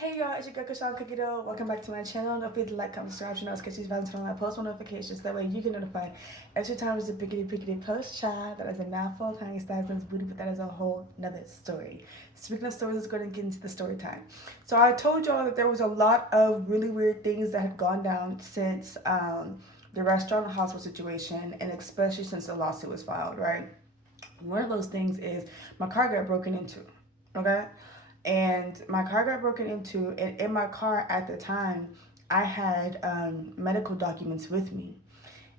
Hey y'all, it's your girl Kashawn Cookie Dough. Welcome back to my channel. Don't forget to like, comment, subscribe, notifications, turn on my post notifications. That way you can notify every time there's a pickety post, child. That is a mouthful. Kanye Styles booty, but that is a whole nother story. Speaking of stories, let's go ahead and get into the story time. So I told y'all that there was a lot of really weird things that had gone down since the restaurant and hospital situation, and especially since the lawsuit was filed, right? One of those things is my car got broken into, okay? And my car got broken into, and in my car at the time, I had medical documents with me.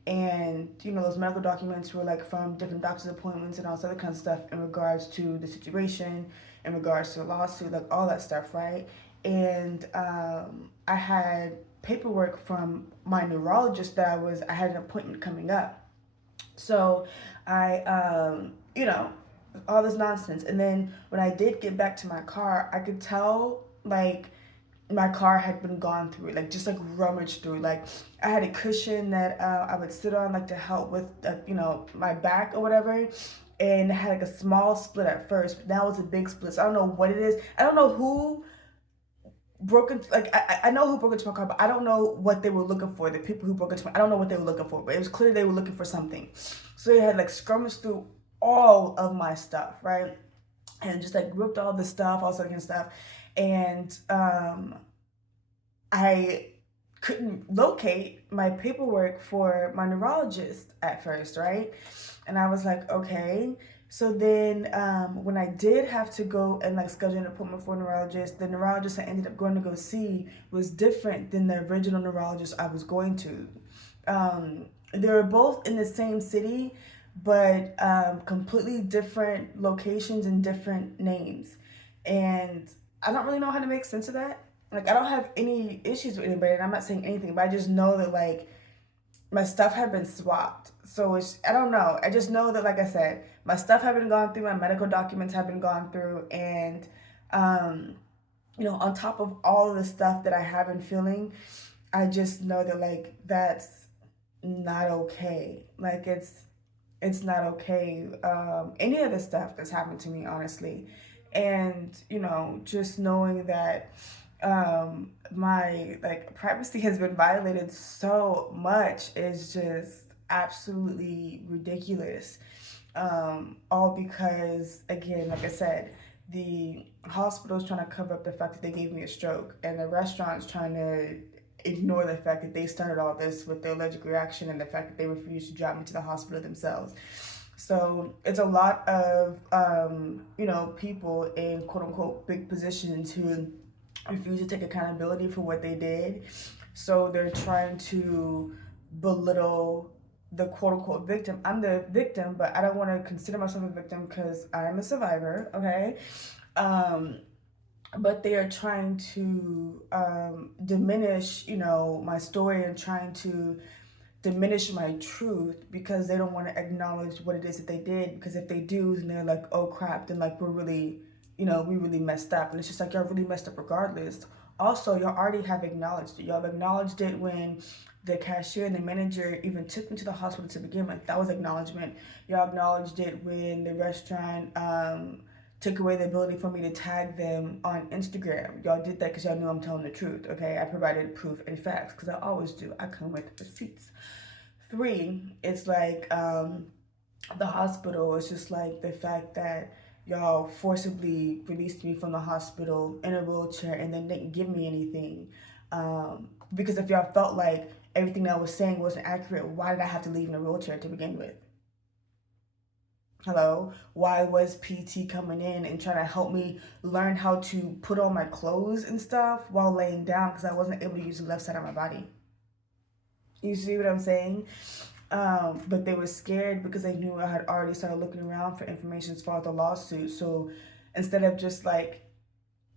And, those medical documents were like from different doctor's appointments and all this other kind of stuff in regards to the situation, in regards to the lawsuit, like all that stuff, right? And I had paperwork from my neurologist that I had an appointment coming up. So I all this nonsense. And then when I did get back to my car, I could tell like my car had been gone through, like just like rummaged through. Like I had a cushion that I would sit on like to help with, my back or whatever. And it had like a small split at first, but now it's a big split. So I don't know what it is. I don't know who broke into, like I know who broke into my car, but I don't know what they were looking for. The people who broke into my, I don't know what they were looking for, but it was clear they were looking for something. So they had like scrummaged through all of my stuff, right? And just like ripped all the stuff, all sorts of kind of stuff. And I couldn't locate my paperwork for my neurologist at first, right? And I was like, okay. So then when I did have to go and like schedule an appointment for a neurologist, the neurologist I ended up going to go see was different than the original neurologist I was going to. They were both in the same city, but completely different locations and different names. And I don't really know how to make sense of that. Like, I don't have any issues with anybody, and I'm not saying anything, but I just know that, like, my stuff had been swapped. So I don't know. I just know that, like I said, my stuff had been gone through, my medical documents have been gone through, and, on top of all of the stuff that I have been feeling, I just know that, like, that's not okay. Like, it's not okay. Any of the stuff that's happened to me, honestly. And, just knowing that my like privacy has been violated so much is just absolutely ridiculous. All because, again, like I said, the hospital's trying to cover up the fact that they gave me a stroke, and the restaurant's trying to ignore the fact that they started all this with their allergic reaction and the fact that they refused to drive me to the hospital themselves. So it's a lot of, people in quote unquote big positions who refuse to take accountability for what they did. So they're trying to belittle the quote unquote victim. I'm the victim, but I don't want to consider myself a victim because I am a survivor, okay? But they are trying to diminish, my story, and trying to diminish my truth because they don't want to acknowledge what it is that they did. Because if they do, then they're like, oh crap, then like we really messed up. And it's just like, y'all really messed up regardless. Also, y'all already have acknowledged it. Y'all acknowledged it when the cashier and the manager even took me to the hospital to begin with. That was acknowledgement. Y'all acknowledged it when the restaurant took away the ability for me to tag them on Instagram. Y'all did that because y'all knew I'm telling the truth, okay? I provided proof and facts because I always do. I come with receipts. 3, it's like the hospital. It's just like the fact that y'all forcibly released me from the hospital in a wheelchair and then didn't give me anything. Because if y'all felt like everything that I was saying wasn't accurate, why did I have to leave in a wheelchair to begin with? Hello? Why was PT coming in and trying to help me learn how to put on my clothes and stuff while laying down because I wasn't able to use the left side of my body? You see what I'm saying? But they were scared because they knew I had already started looking around for information as far as the lawsuit. So instead of just like,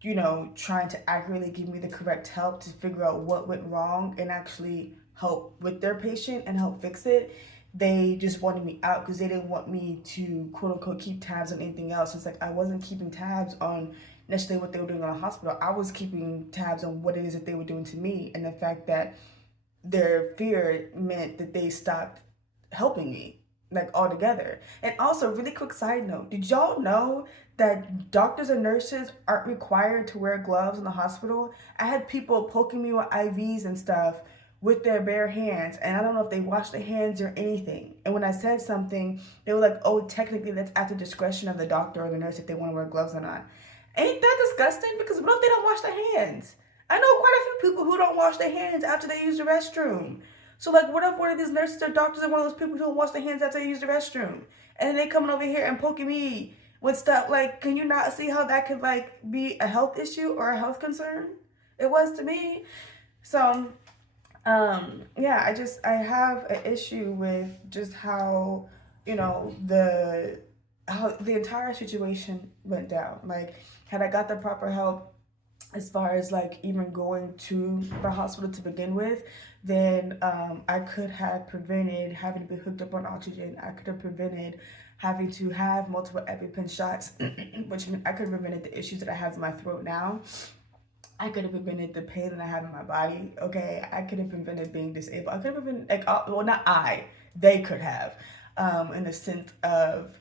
trying to accurately give me the correct help to figure out what went wrong and actually help with their patient and help fix it, they just wanted me out because they didn't want me to quote unquote keep tabs on anything else. It's like I wasn't keeping tabs on necessarily what they were doing in the hospital. I was keeping tabs on what it is that they were doing to me, and the fact that their fear meant that they stopped helping me. like altogether. And also, really quick side note, did y'all know that doctors and nurses aren't required to wear gloves in the hospital? I had people poking me with IVs and stuff with their bare hands, and I don't know if they washed their hands or anything. And when I said something, they were like, oh, technically that's at the discretion of the doctor or the nurse if they want to wear gloves or not. Ain't that disgusting? Because what if they don't wash their hands? I know quite a few people who don't wash their hands after they use the restroom. So like, what if one of these nurses or doctors are one of those people who don't wash their hands after they use the restroom, and then they coming over here and poking me with stuff? Like, can you not see how that could like be a health issue or a health concern? It was to me. So, yeah, I have an issue with just how how the entire situation went down. Like, had I got the proper help as far as like even going to the hospital to begin with, then I could have prevented having to be hooked up on oxygen. I could have prevented having to have multiple EpiPen shots, which meant I could have prevented the issues that I have in my throat now. I could have prevented the pain that I have in my body. Okay, I could have prevented being disabled. I could have prevented well, not I. They could have, in the sense of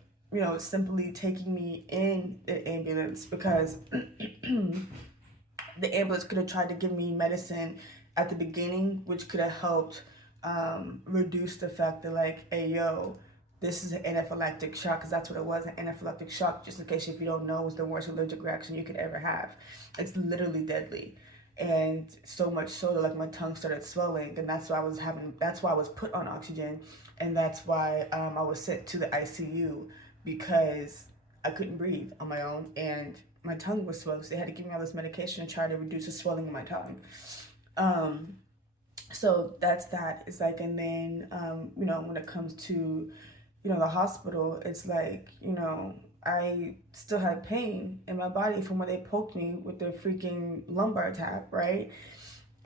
simply taking me in the ambulance because the ambulance could have tried to give me medicine at the beginning, which could have helped reduce the fact that like, hey yo, this is an anaphylactic shock, because that's what it was, an anaphylactic shock. Just in case if you don't know, it's the worst allergic reaction you could ever have. It's literally deadly, and so much so that like my tongue started swelling, and that's why I was put on oxygen, and that's why I was sent to the ICU because I couldn't breathe on my own, and my tongue was swelling, so they had to give me all this medication to try to reduce the swelling in my tongue. So that's that. It's like, and then when it comes to the hospital, it's like I still had pain in my body from where they poked me with their freaking lumbar tap, right?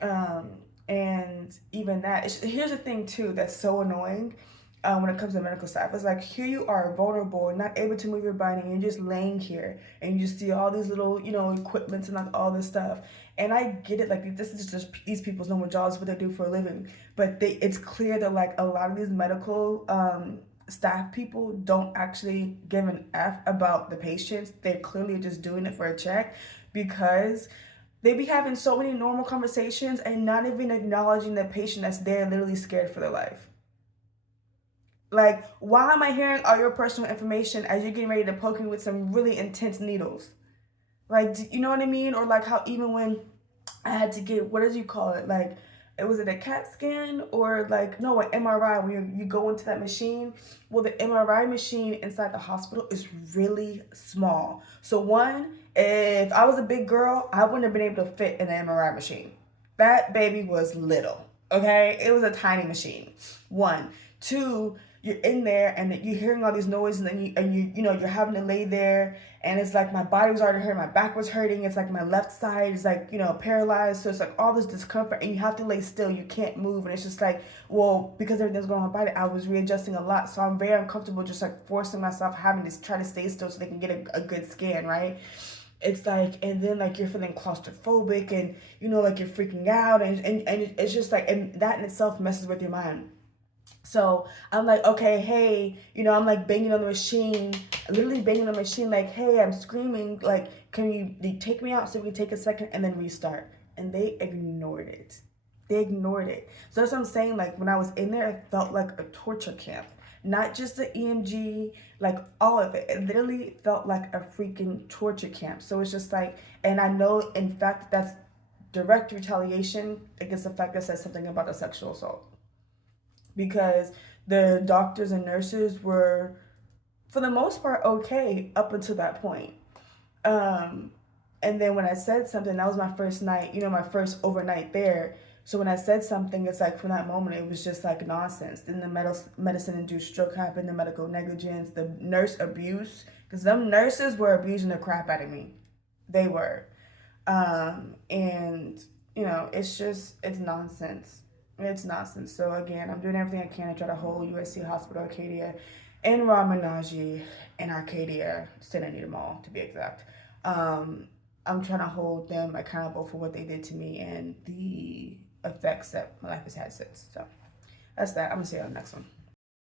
And even that, here's the thing too that's so annoying. When it comes to medical staff, it's like, here you are vulnerable and not able to move your body, and you're just laying here and you just see all these little equipments and like all this stuff. And I get it, like this is just these people's normal jobs, what they do for a living, but it's clear that like a lot of these medical staff people don't actually give an F about the patients. They're clearly just doing it for a check, because they be having so many normal conversations and not even acknowledging the patient that's there literally scared for their life. Like, why am I hearing all your personal information as you're getting ready to poke me with some really intense needles? Like, you know what I mean? Or like how even when I had to get, what did you call it? Like, was it a CAT scan or like, no, an MRI, when you go into that machine? Well, the MRI machine inside the hospital is really small. So one, if I was a big girl, I wouldn't have been able to fit in the MRI machine. That baby was little, okay? It was a tiny machine. One. Two, you're in there and you're hearing all these noises, and then you're having to lay there, and it's like my body was already hurting, my back was hurting, it's like my left side is like paralyzed, so it's like all this discomfort, and you have to lay still, you can't move, and it's just like, well, because everything's going on my body, I was readjusting a lot, so I'm very uncomfortable just like forcing myself, having to try to stay still so they can get a good scan, right? It's like, and then like you're feeling claustrophobic, and like you're freaking out, and it's just like, and that in itself messes with your mind. So I'm like, okay, hey, I'm like banging on the machine, literally banging on the machine, like, hey, I'm screaming, like, can you take me out so we can take a second and then restart? And they ignored it. They ignored it. So that's what I'm saying. Like, when I was in there, it felt like a torture camp. Not just the EMG, like all of it. It literally felt like a freaking torture camp. So it's just like, and I know, in fact, that's direct retaliation against the fact that it says something about a sexual assault, because the doctors and nurses were, for the most part, okay up until that point. And then when I said something, that was my first night, my first overnight there. So when I said something, it's like from that moment, it was just like nonsense. Then the medicine-induced stroke happened, the medical negligence, the nurse abuse, because them nurses were abusing the crap out of me. They were. And, it's nonsense. It's nonsense. So again, I'm doing everything I can to try to hold USC Hospital Arcadia and Ramanaji and Arcadia, St. Anita Mall to be exact. I'm trying to hold them accountable for what they did to me and the effects that my life has had since. So that's that. I'm going to see you on the next one.